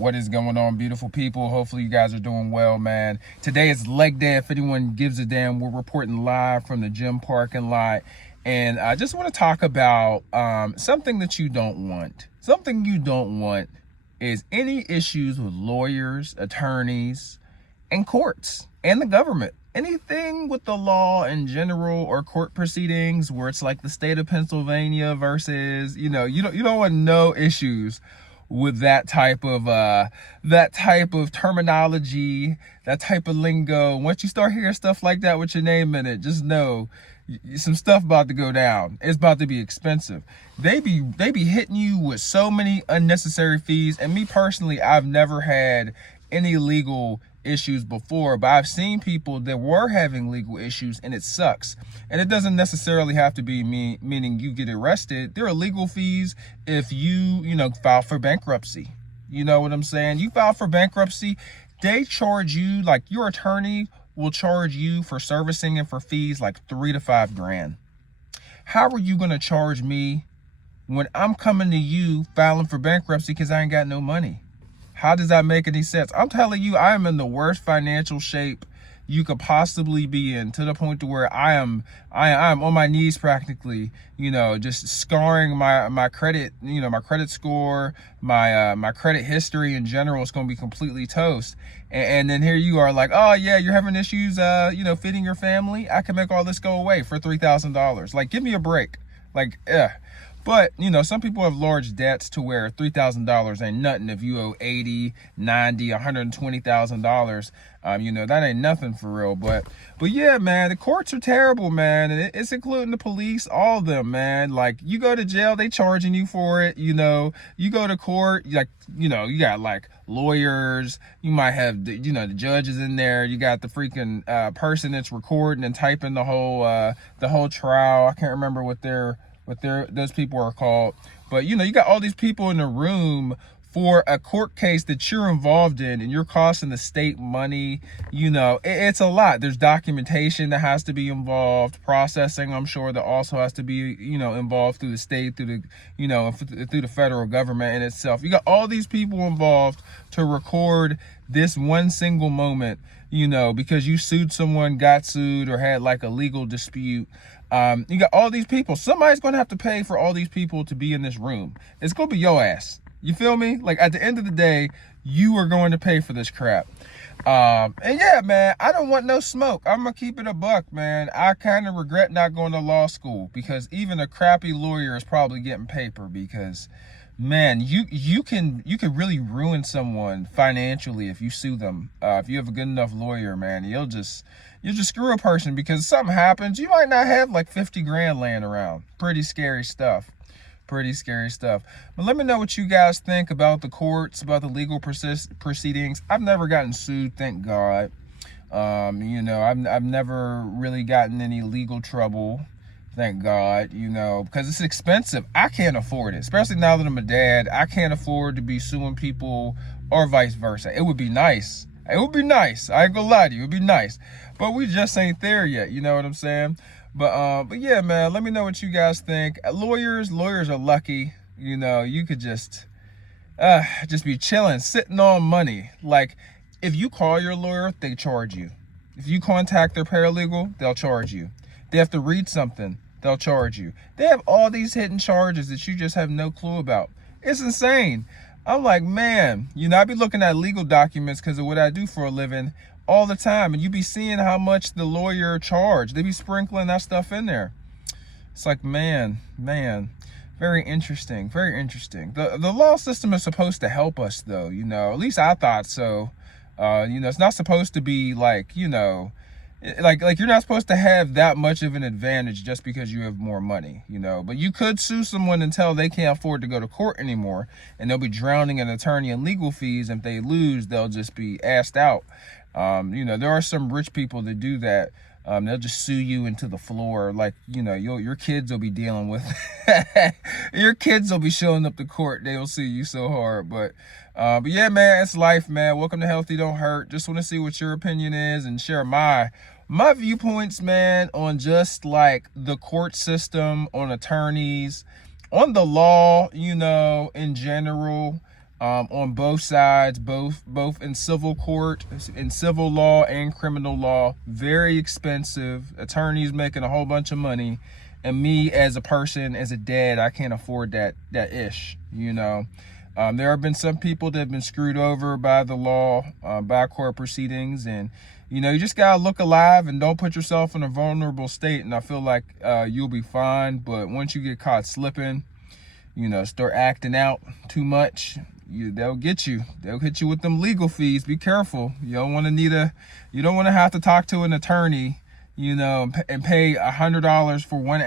What is going on, beautiful people? Hopefully you guys are doing well, man. Today is leg day. If anyone gives a damn, we're reporting live from the gym parking lot. And I just want to talk about something that you don't want. Something you don't want is any issues with lawyers, attorneys, and courts, and the government. Anything with the law in general or court proceedings where it's like the state of Pennsylvania versus, you don't want no issues with that type of terminology, that type of lingo. Once you start hearing stuff like that with your name in it, just know some stuff about to go down. It's about to be expensive. They be hitting you with so many unnecessary fees. And me personally, I've never had any legal issues before, but I've seen people that were having legal issues and it sucks. And it doesn't necessarily have to be meaning you get arrested. There are legal fees if you file for bankruptcy. You know what I'm saying? You file for bankruptcy, they charge you, like your attorney will charge you for servicing and for fees like $3 to $5 grand. How are you going to charge me when I'm coming to you filing for bankruptcy because I ain't got no money? How does that make any sense? I'm telling you, I am in the worst financial shape you could possibly be in, to the point to where I am on my knees practically, just scarring my credit, my credit score, my credit history in general is going to be completely toast. And then here you are like, oh yeah, you're having issues, feeding your family. I can make all this go away for $3,000. Like, give me a break. Like, But, some people have large debts to where $3,000 ain't nothing. If you owe $80, $90, $120,000, that ain't nothing for real. But yeah, man, the courts are terrible, man. And it's including the police, all of them, man. Like, you go to jail, they charging you for it. You go to court, like, you got like lawyers. You might have the judges in there. You got the freaking person that's recording and typing the whole trial. I can't remember what those people are called, but you got all these people in the room for a court case that you're involved in, and you're costing the state money. It's a lot. There's documentation that has to be involved, processing, I'm sure, that also has to be involved through the state, through the federal government in itself. You got all these people involved to record this one single moment, because you sued someone, got sued, or had like a legal dispute. You got all these people. Somebody's going to have to pay for all these people to be in this room. It's going to be your ass. You feel me? Like, at the end of the day, you are going to pay for this crap. And yeah, man, I don't want no smoke. I'm going to keep it a buck, man. I kind of regret not going to law school, because even a crappy lawyer is probably getting paper, because man, you can really ruin someone financially if you sue them. If you have a good enough lawyer, man, you'll just screw a person, because something happens. You might not have like 50 grand laying around. Pretty scary stuff. But let me know what you guys think about the courts, about the legal proceedings. I've never gotten sued, thank God. I've never really gotten any legal trouble, thank God, because it's expensive. I can't afford it, especially now that I'm a dad. I can't afford to be suing people, or vice versa. It would be nice. I ain't gonna lie to you. It would be nice. But we just ain't there yet. You know what I'm saying? But yeah, man, let me know what you guys think. Lawyers are lucky. You could just be chilling, sitting on money. Like, if you call your lawyer, they charge you. If you contact their paralegal, they'll charge you. They have to read something, they'll charge you. They have all these hidden charges that you just have no clue about. It's insane. I'm like, man, I be looking at legal documents because of what I do for a living all the time, and you be seeing how much the lawyer charged. They be sprinkling that stuff in there. It's like, man, very interesting. The law system is supposed to help us, though. At least I thought so. It's not supposed to be like, like you're not supposed to have that much of an advantage just because you have more money, but you could sue someone until they can't afford to go to court anymore, and they'll be drowning in attorney and legal fees. If they lose, they'll just be asked out. There are some rich people that do that. They'll just sue you into the floor. Like, your kids will be dealing with your kids will be showing up to court. They will sue you so hard. But yeah, man, it's life, man. Welcome to Healthy Don't Hurt. Just want to see what your opinion is and share my viewpoints, man, on just like the court system, on attorneys, on the law, in general. on both sides, both in civil court, in civil law and criminal law. Very expensive. Attorneys making a whole bunch of money, and me as a person, as a dad, I can't afford that ish. You know, there have been some people that have been screwed over by the law, by court proceedings, and you know, you just gotta look alive and don't put yourself in a vulnerable state. And I feel like you'll be fine. But once you get caught slipping, you know, start acting out too much, they'll get you. They'll hit you with them legal fees. Be careful. You don't want to have to talk to an attorney, you know, and pay $100 for 1